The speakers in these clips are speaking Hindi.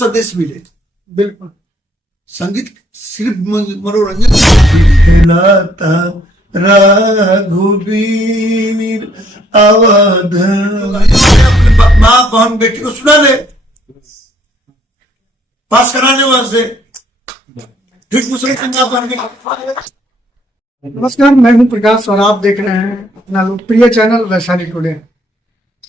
संदेश मिले। बिल्कुल। संगीत सिर्फ मनोरंजन लाता रघुवीर अवध। अपने माँ बहन बेटी को सुना ले, पास कराने वहां से ठीक मुसलमान माँ बहन। नमस्कार, मैं हूं प्रकाश और आप देख रहे हैं अपना लोकप्रिय चैनल वैशाली टुडे।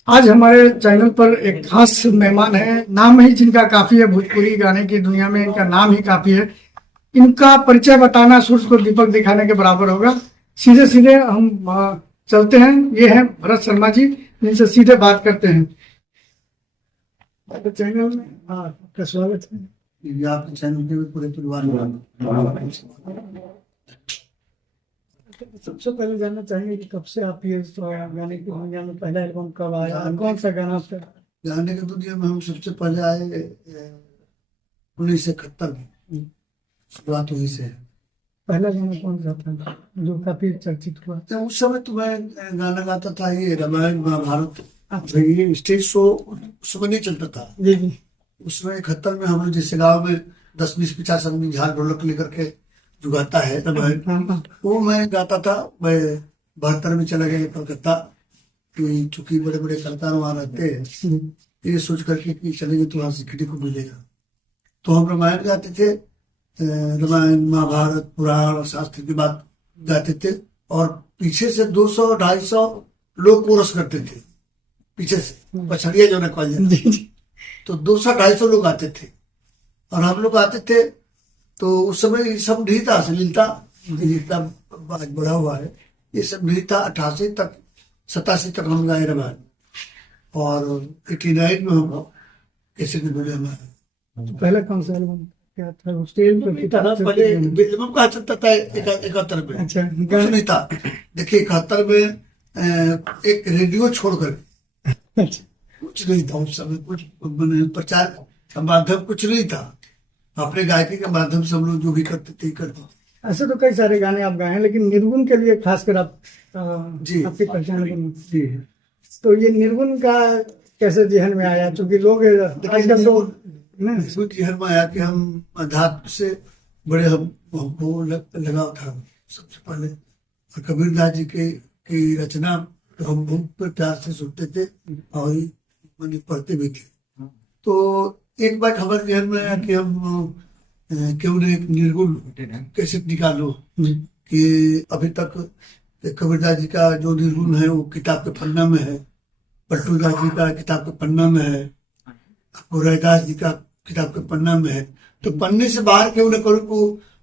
आज हमारे चैनल पर एक खास मेहमान है, नाम ही जिनका काफी है, भोजपुरी गाने की दुनिया में इनका नाम ही काफी है। इनका परिचय बताना सूर्य को दीपक दिखाने के बराबर होगा। सीधे सीधे हम चलते हैं। ये हैं भरत शर्मा जी, जिनसे सीधे बात करते हैं। चैनल में आपका स्वागत है। आपके चैनल के पूरे परिवार में सबसे पहले जानना चाहेंगे कि कब से आप ये गाने की दुनिया में, पहला एल्बम कब आया, कौन सा गाना आपका? गाने की दुनिया में हम सबसे पहले आए 1971 में, शुरुआत वहीं से है। पहला गाना कौन सा था जो काफी चर्चित हुआ? तो उस समय तो मैं गाना गाता था ये रामायण महाभारत, ये स्टेज शो उस समय नहीं चलता था। जी जी। उसमें 71 में हम लोग जैसे गाँव में 10-20-50 आदमी झाल ढोलक लेकर के जो गाता है रामायण, वो मैं गाता था। मैं 72 में चला गया कलकत्ता, चूंकि बड़े बड़े कलाकार वहाँ रहते हैं, ये सोच करके कि चलेंगे तो वहाँ सीखने को मिलेगा। तो हम रामायण गाते थे, रामायण महाभारत पुराण और शास्त्र की बात गाते थे, और पीछे से 200-250 लोग कोरस करते थे, पीछे से पछड़िया जो ना कॉल जाए, तो 200-250 लोग आते थे और हम लोग आते थे। तो उस समय ये सब नहीं था, अश्लीलता जितना आज बढ़ा हुआ है, ये सब नहीं था। 88 तक 87 तक हम गाए रामायण, और 89 में हम कैसे वीडियो में पहले कौन सा एल्बम क्या था? स्टेज पे पहले एल्बम कहा चलता था 71 में। अच्छा, कुछ नहीं था। देखिए 71 में एक रेडियो छोड़कर कुछ नहीं था उस समय, कुछ प्रचार का माध्यम कुछ नहीं था। अपने गायकी के माध्यम से हम लोग जो भी करते थे करते थे। ऐसे तो कई सारे गाने आप गाए हैं, लेकिन निर्गुण के लिए खासकर आप जी आपकी पहचान जी। तो ये निर्गुण का कैसे जहन में आया? क्योंकि लोग आजकल लोग जीवन में आया कि हम अध्यात्म से बड़े हमको लगाव था सबसे पहले। और कबीर दास जी की रचना तो हम बहुत प्यार से सुनते थे और मैंने पढ़ते भी थे। तो एक बार हमारे जहन में आया कि हम क्यों न एक निर्गुण कैसे निकालो, कि अभी तक कबीरदास जी का जो निर्गुण है वो किताब के पन्ना में है, पलटू दास जी का किताब के पन्ना में है, रैदास जी का किताब के पन्ना में है। तो पन्ने से बाहर क्यों न करूँ को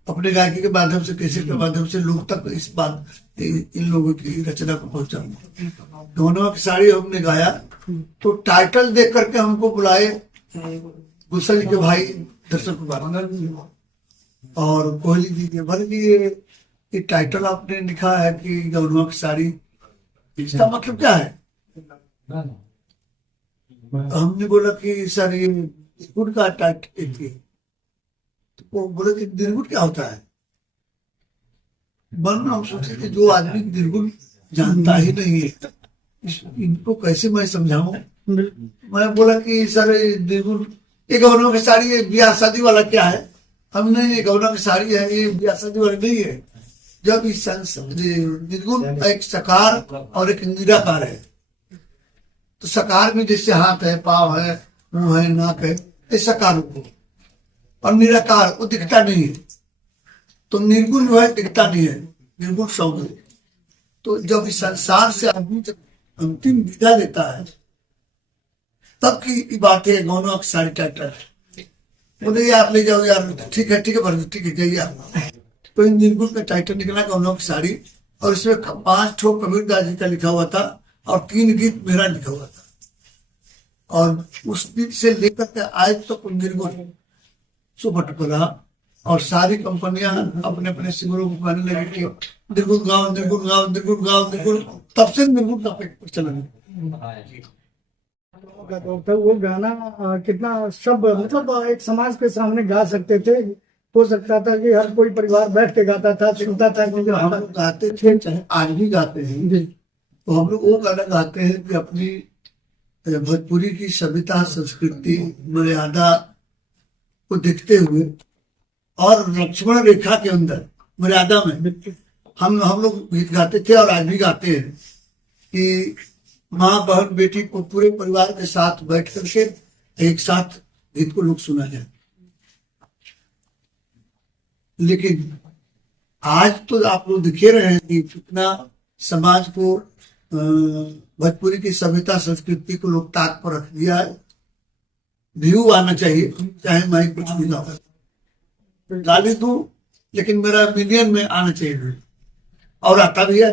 अपने गायकी के माध्यम से, कैसे के माध्यम से लोग तक इस बात इन लोगों की रचना को पहुंचाऊं। दोनों की साड़ी हमने गाया, तो टाइटल देख करके हमको बुलाए गुलशन जी के भाई दर्शन कुमार और कोहली जी के भर ये टाइटल आपने लिखा है कि गौनवा की साड़ी, इसका मतलब क्या है? हमने बोला कि सर ये निर्गुण का टाइटल है। तो वो बोले कि निर्गुण क्या होता है? मन में हम सोचे कि जो आदमी निर्गुण जानता ही नहीं है, इनको कैसे मैं समझाऊं। मैं बोला कि सर निर्गुण ये गौनों की साड़ी, ये ब्याह शादी वाला क्या है? हमने ये गौनों की साड़ी है, ये ब्याह शादी वाला नहीं है। जब इस निर्गुण एक साकार और एक निराकार है, तो साकार में जैसे हाथ है, पाँव है, मुंह है, नाक है, ये साकार को, और निराकार वो दिखता नहीं है। तो निर्गुण जो है दिखता नहीं है, निर्गुण सौंदर्य। तो जब इस संसार से आदमी जब अंतिम विदा लेता है, तब की बात है गौनवा की साड़ी टाइटल। बोले यार ले जाओ यार, ठीक है ठीक है जाइए आप। तो इन निर्गुण का टाइटल निकला गौनवा की साड़ी, और इसमें 5 ठो कबीरदास जी का लिखा हुआ था और 3 गीत मेरा लिखा हुआ था। और उस दिन से लेकर के आज तक तो निर्गुण सुपट पड़ा, और सारी कंपनियां अपने अपने सिंगरों को कहने लगी कि निर्गुण गाओ निर्गुण गाओ निर्गुण गाओ निर्गुण। तब से निर्गुण का प्रचलन तो वो गाना कितना सब मतलब एक समाज के सामने गा सकते थे। हो सकता था कि हर कोई परिवार बैठ के गाता था, सुनता था। हम लोग गाते थे, चाहे आज भी गाते हैं, तो हम लोग वो गाना गाते हैं कि अपनी भोजपुरी की सभ्यता, संस्कृति, मर्यादा को देखते हुए और लक्ष्मण रेखा के अंदर मर्यादा में हम लोग गीत गाते थे और आज भी गाते हैं कि माँ बहन बेटी को पूरे परिवार के साथ बैठ करके एक साथ गीत को लोग सुना जाए। लेकिन आज तो आप लोग देख रहे हैं कि कितना समाज को भोजपुरी की सभ्यता संस्कृति को लोग ताक पर रख दिया है। व्यू आना चाहिए, चाहे मैं कुछ भी ना गाली दूं, लेकिन मेरा मिलियन में आना चाहिए और आता भी है।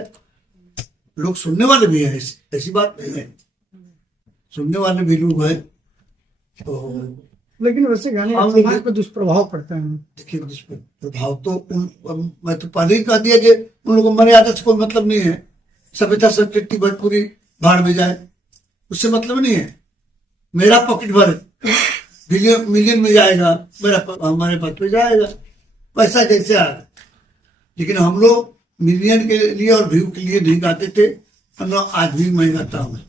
लोग सुनने वाले भी है, ऐसी बात नहीं है, सुनने वाले भी लोग हैं। तो लेकिन वैसे गाने समाज पर दुष्प्रभाव पड़ता है। देखिए दुष्प्रभाव तो मैं तो पहले ही कह दिया कि उन लोगों मर्यादा से कोई मतलब नहीं है। सभ्यता संस्कृति भोजपुरी भाड़ में जाए, उससे मतलब नहीं है। मेरा पॉकेट भर मिलियन में जाएगा, मेरा हमारे पास पे जाएगा, पैसा जैसे आएगा। लेकिन हम लोग मिलियन के लिए और व्यू के लिए नहीं गाते थे। हम लोग आज भी मैं गाता हूँ।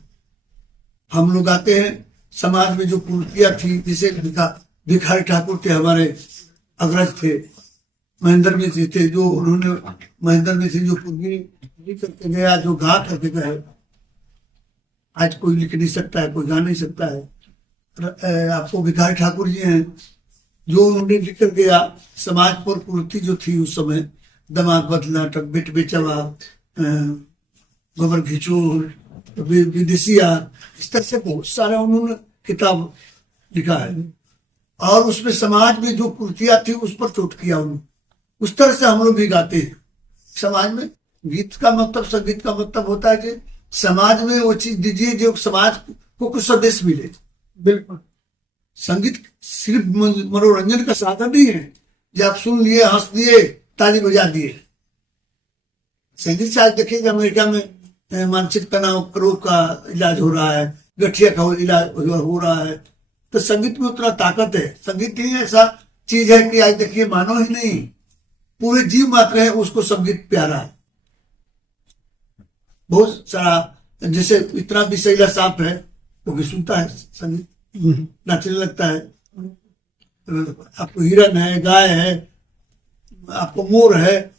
हम लोग गाते हैं समाज में जो कुरीतियां थी, जिसे भिखारी ठाकुर थे, हमारे अग्रज थे, महेंद्र मिश्र थे, जो उन्होंने महेंद्र मिश्र जो कुर्गी करके गया, जो गा करके गए, आज कोई लिख नहीं सकता है, कोई गा नहीं सकता है। आपको भिखारी ठाकुर जी हैं जो उन्होंने लिख कर गया। समाज पर कुरीति जो थी उस समय, दमाद बदला, बेट बेचवा, गोबर घिचोर, विदेशिया, इस तरह से बहुत सारा उन्होंने किताब लिखा है। और उसमें समाज में जो कुरीतियां थी उस पर चोट किया उन्होंने। उस तरह से हम लोग भी गाते हैं। समाज में गीत का मतलब, संगीत का मतलब होता है कि समाज में वो चीज दीजिए जो समाज को कुछ संदेश मिले। बिल्कुल, संगीत सिर्फ मनोरंजन का साधन नहीं है जो आप सुन लिए, हंस दिए, ताली बजा दिए। संगीत से आज देखिएगा अमेरिका में मानसिक तनाव, रोग का इलाज हो रहा है, गठिया का इलाज हो रहा है। तो संगीत में उतना ताकत है। संगीत ही ऐसा चीज है कि आज देखिए मानो ही नहीं, पूरे जीव मात्र है उसको संगीत प्यारा है। बहुत सारा, जैसे इतना भी सैला सांप है वो भी सुनता है संगीत, नाचने लगता है। आपको हिरन है, गाय है, आपको मोर है,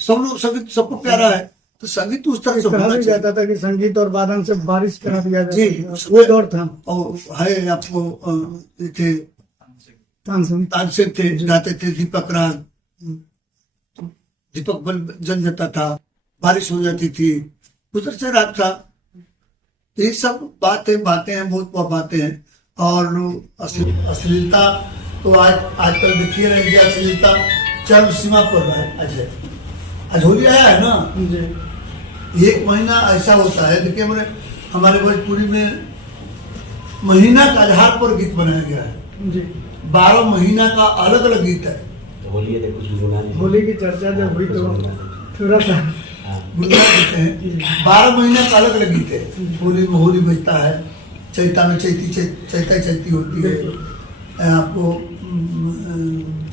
सब लोग संगीत सबको प्यारा है। तो संगीत उस तरह से होना जाता था कि संगीत और वादन से बारिश करा दिया जाता जी, वो दौर था। और है आपको थे तानसेन थे, गाते थे दीपक राग, दीपक बन जल जाता था, बारिश हो जाती थी, उस तरह से राग था। ये सब बातें हैं, बहुत बातें हैं। और अश्लीलता तो आजकल देखिए रहे कि अश्लीलता चरम सीमा पर रहा है। आज होली आया है ना, एक महीना ऐसा होता है। देखिए हमारे भोजपुरी में महीना के आधार पर गीत बनाया गया है। 12 महीना का अलग अलग गीत है। होली की चर्चा जब हुई तो थोड़ा सा देते हैं। 12 महीना का अलग अलग गीत है। होली में होली बजता है, चैता में चैती होती है। आपको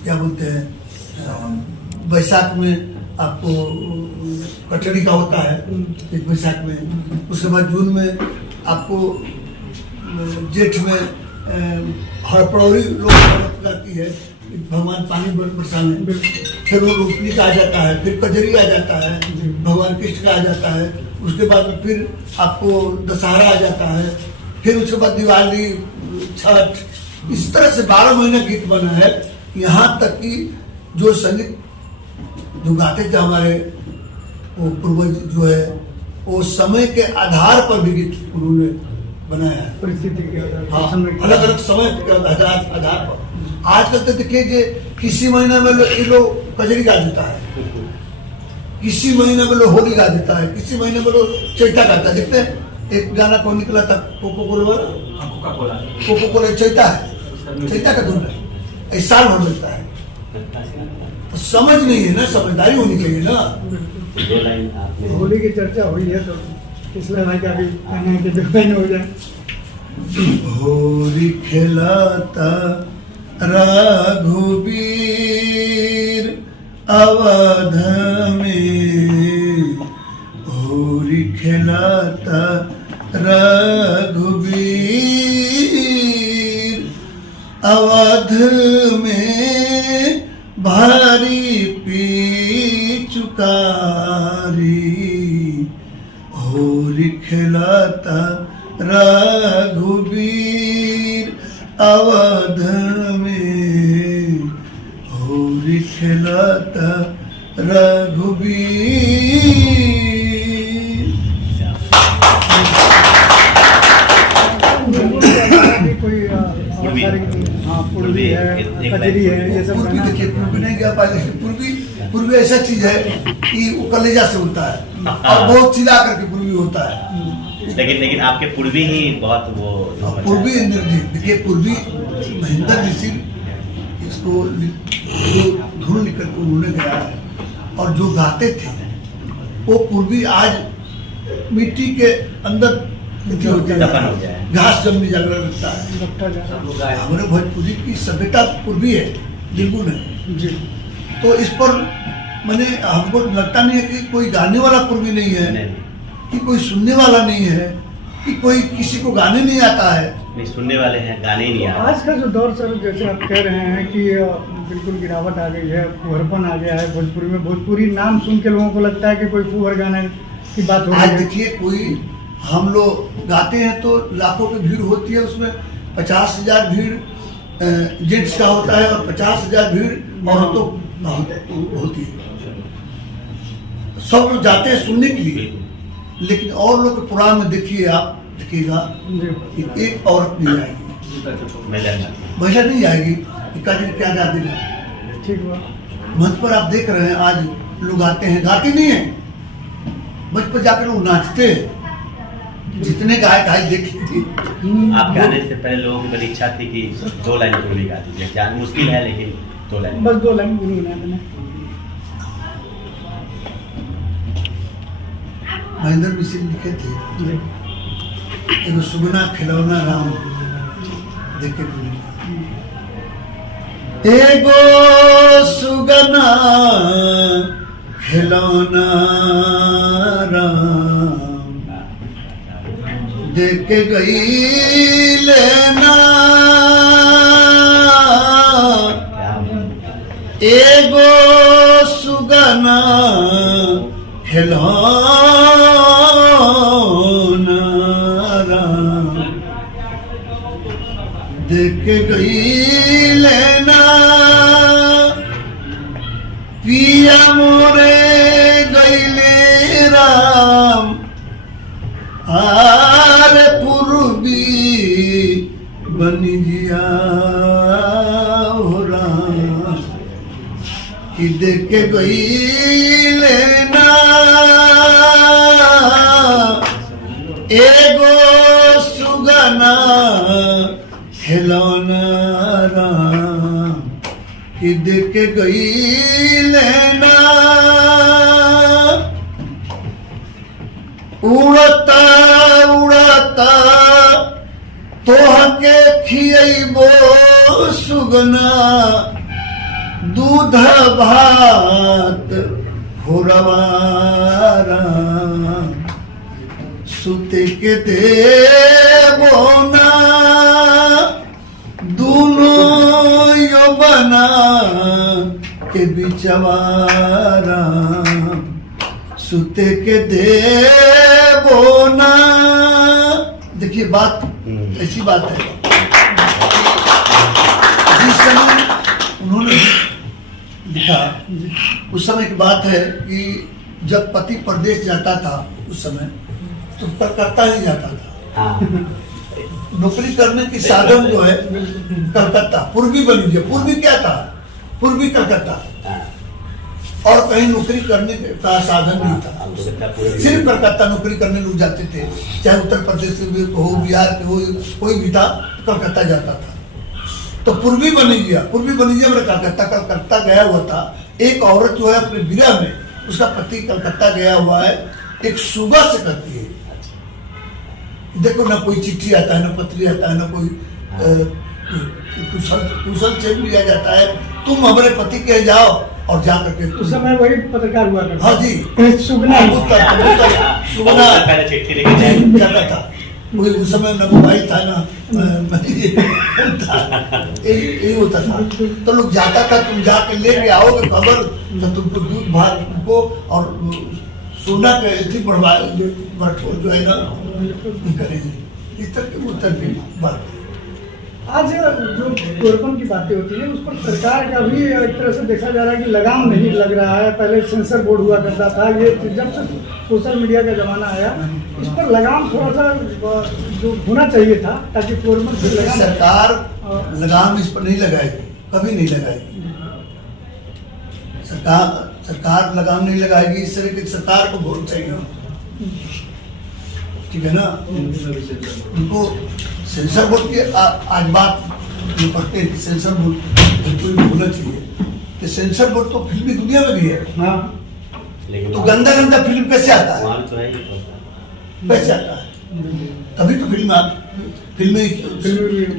क्या बोलते हैं, बैसाख में आपको कटड़ी का होता है, एक बैसाख में। उसके बाद जून में आपको, जेठ में हड़पड़ौरी लोग गाती है, भगवान पानी बरसाने। फिर वो रोपनी का आ जाता है, फिर कजरी आ जाता है, भगवान कृष्ण का आ जाता है। उसके बाद में फिर आपको दशहरा आ जाता है, फिर उसके बाद दिवाली, छठ, इस तरह से 12 महीने गीत बना है। यहाँ तक कि जो संगीत जो गाते थे हमारे वो पूर्वज जो है, वो समय के आधार पर भी गीत उन्होंने बनाया है, परिस्थिति के अलग अलग समय के आधार पर। आजकल तो देखिए कि किसी महीने में ये लोग कजरी गा देता है, किसी महीने में लोग होली गा देता है, किसी महीने में लोग चैता गाता है। देखते हैं एक गाना कौन निकला था, कोको कोला चैता है, चैता का धुन है, ऐसा साल भर मिलता है। तो समझ नहीं है ना, समझदारी होनी चाहिए ना। होली की चर्चा हुई है तो पिछले भाई का भी कहना है कि दुकान हो जाए। होली खिलाता रघुबीर अवध में, होली खिलाता रघुबीर अवध में। में भारी पिचुकारी, होली खेलाता रघुबीर अवध में, होली खेलाता रघुबीर। कोई हाँ पूर्वी है, कजरी है, ये सब पूर्वी देखिए, पूर्वी नहीं गया पाए, लेकिन पूर्वी ऐसा चीज है कि वो कलेजा से होता है और बहुत चिल्ला करके पूर्वी होता है। लेकिन आपके पूर्वी ही बहुत वो पूर्वी देखिए, पूर्वी महेंद्र ऋषि इसको जो धुन लिख करके उन्होंने गया है और जो गाते थे वो पूर्वी आज मिट्टी के अंदर दफन हो गया है, घास जमने जाकर लगता है। हमारे भोजपुरी की सभ्यता पूर्वी है, बिल्कुल है जी। तो इस पर मैंने हमको लगता नहीं है कि कोई गाने वाला पूर्वी नहीं है, कि कोई सुनने वाला नहीं है, कि कोई किसी को गाने नहीं आता है। नहीं, सुनने वाले हैं, गाने ही नहीं आ आज का जो दौर सर, जैसे आप कह रहे हैं कि बिल्कुल गिरावट आ गई है, फुहरपन आ गया है भोजपुरी में। भोजपुरी नाम सुन के लोगों को लगता है कि कोई फुहर गाने की बात हो रही आज है। देखिए, कोई हम लोग गाते हैं तो लाखों की भीड़ होती है, उसमें 50,000 भीड़ जेंट्स का होता है और 50,000 भीड़ औरतों का होती है। सब लोग जाते हैं सुनने के लिए, लेकिन और लोग के पुराण में देखिए, आप देखिएगा कि एक औरत नहीं आएगी, महिला नहीं आएगी, क्या गा देगा। ठीक हुआ। मंच पर आप देख रहे हैं आज लोग आते हैं, गाते नहीं है, मंच पर जाकर लोग नाचते हैं। जितने गायक आए देख लीजिए। आप गाने से पहले लोगों की बड़ी इच्छा थी कि 2 लाइन पूर्वी गा दीजिए, जान मुश्किल है लेकिन 2 लाइन, बस 2 लाइन गुनगुना देना। महेंद्र मिश्र लिखे थे, जी। एगो सुगना खिलौना राम देखे, एगो सुगना खिलौना राम देख गई लेना, एगो सुगना खिलौना राम देख गई लेना, पिया मोरे गईले राम आर पूर्वी बनी जिया हो राम, कि देख गई लेना, एगो सुगना खिलौना राम, कि देख गई लेना, उड़ता उड़ता तोहके खियबो सुगना, दूध भात घोरवारा, सुते के देबो ना दोनों यौवना के बिचवारा, सुते के देबो ना। देखिए बात ऐसी बात है, जिस समय उन्होंने लिखा उस समय की बात है कि जब पति परदेश जाता था उस समय तो कलकत्ता ही जाता था। नौकरी करने की साधन जो है कलकत्ता, पूर्वी बन गया। पूर्वी क्या था? पूर्वी कलकत्ता, और कहीं नौकरी करने का साधन नहीं था, सिर्फ कलकत्ता नौकरी करने लोग जाते थे, चाहे उत्तर प्रदेश से हो, बिहार के हो, कोई भी था कलकत्ता जाता था। तो पूर्वी बनिया मेरा कलकत्ता गया हुआ था। एक औरत जो है अपने विरह में, उसका पति कलकत्ता गया हुआ है, एक सुबह से करती है। देखो ना कोई चिट्ठी आता है, ना पत्री आता है, ना कोई कुशल चेक लिया जाता है, तुम हमारे पति के जाओ और जा करके। उस समय वही पत्रकार हुआ करता। हाँ जी, सुगना सुगना चिट्ठी लेके जाए जाता था। वही उस समय ना मोबाइल था, ना यही होता था। तो लोग जाता था, तुम जाके लेके आओगे खबर, तो तुमको दूध भात तुमको और सोना के थी बढ़वा जो है ना ये करेंगे, इस तरह की उत्तर की बात। आज जो टोरपन की बातें होती है उस पर सरकार का भी एक तरह से देखा जा रहा है कि लगाम नहीं लग रहा है। पहले सेंसर बोर्ड हुआ करता था, ये जब से सोशल मीडिया का जमाना आया इस पर लगाम थोड़ा सा जो होना चाहिए था ताकि टोरपन से लगाम। सरकार लगाम इस पर नहीं लगाएगी, कभी नहीं लगाएगी। सरकार लगाम नहीं लगाएगी, इस तरह की सरकार को वोट चाहिए, ठीक है ना। उनको सेंसर बोर्ड की आज बात जो करते हैं कि सेंसर बोर्ड कोई होना चाहिए, कि सेंसर बोर्ड तो फिल्मी दुनिया में भी है। हाँ, लेकिन तो गंदा गंदा फिल्म कैसे आता है, वहाँ तो है ही होता है। कैसे आता है? तभी तो फिल्में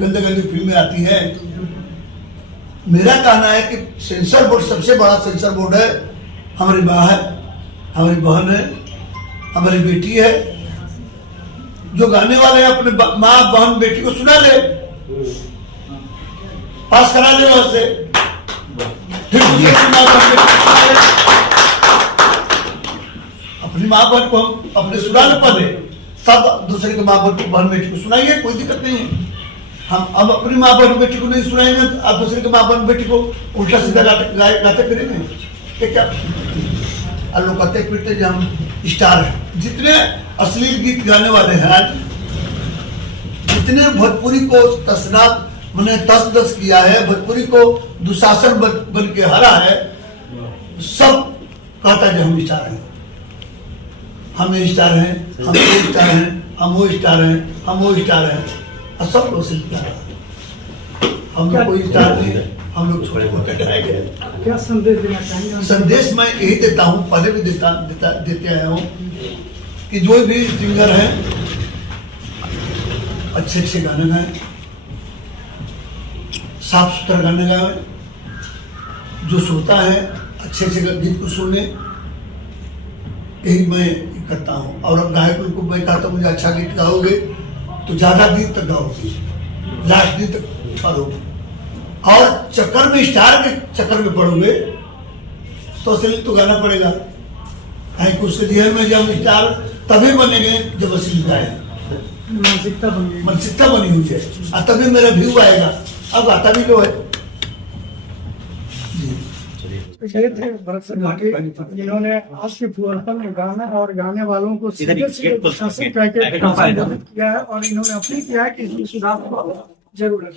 गंदा गंदी फिल्में आती है। मेरा कहना है कि सेंसर बोर्ड सबसे बड़ा सेंसर बोर्ड है। हमारी माँ है, हमारी बहन है, हमारी बेटी है। जो गाने वाले हैं अपने माँ बहन बेटी को सुना ले, पास करा ले वहां से, फिर दूसरे की माँ बहन बेटी को सुना ले। अपनी माँ बहन को हम अपने सुना ले पहले, तब दूसरे की माँ बहन बेटी को सुनाइए, कोई दिक्कत नहीं है। हम अब अपनी माँ बहन बेटी को नहीं सुनाएंगे, आप दूसरे की माँ बहन बेटी को उल्टा सीधा गाते करेंगे क्या? लोग कहते पीटते जो हम स्टार हैं। जितने अश्लील गीत गाने वाले हैं आज, जितने भोजपुरी को तसनात मैंने तस किया है, भोजपुरी को दुशासन बन के हरा है, सब कहता है जो हम स्टार हैं, हम ये स्टार हैं, हम ये स्टार हैं, हम वो स्टार हैं, हम वो स्टार हैं, और सब लोग से स्टार हैं। हम लोग कोई स्टार नहीं है, हम लोग छोटे मोटे रह गए। क्या संदेश देना चाहेंगे? संदेश मैं यही देता हूँ, पहले भी देते आया हूँ कि जो भी सिंगर हैं अच्छे अच्छे गाने गाएं, साफ सुथरा गाने गाएं, जो सोता है अच्छे अच्छे गीत को सुने, यही मैं करता हूँ। और अब गायक को मैं कहता हूँ मुझे अच्छा गीत गाओगे तो ज्यादा गीत तक गाओगे, लास्ट दिन तक पढ़ोगे, और चक्कर में स्टार के चक्कर में पड़ोगे तो असली तो गाना पड़ेगा। उसके जीवन में जब स्टार तभी बनेंगे जब असली गाए, मानसिकता बन गई, मानसिकता बनी हुई है, और तभी मेरा व्यू आएगा। अब आता भी तो है। ये थे भरत शर्मा के, जिन्होंने आज के टोरपन में गाना और गाने वालों को सीधे सीधे प्रशासन कह के संबोधित किया है, और इन्होंने अपील किया है कि इसमें सुधार जरूर है।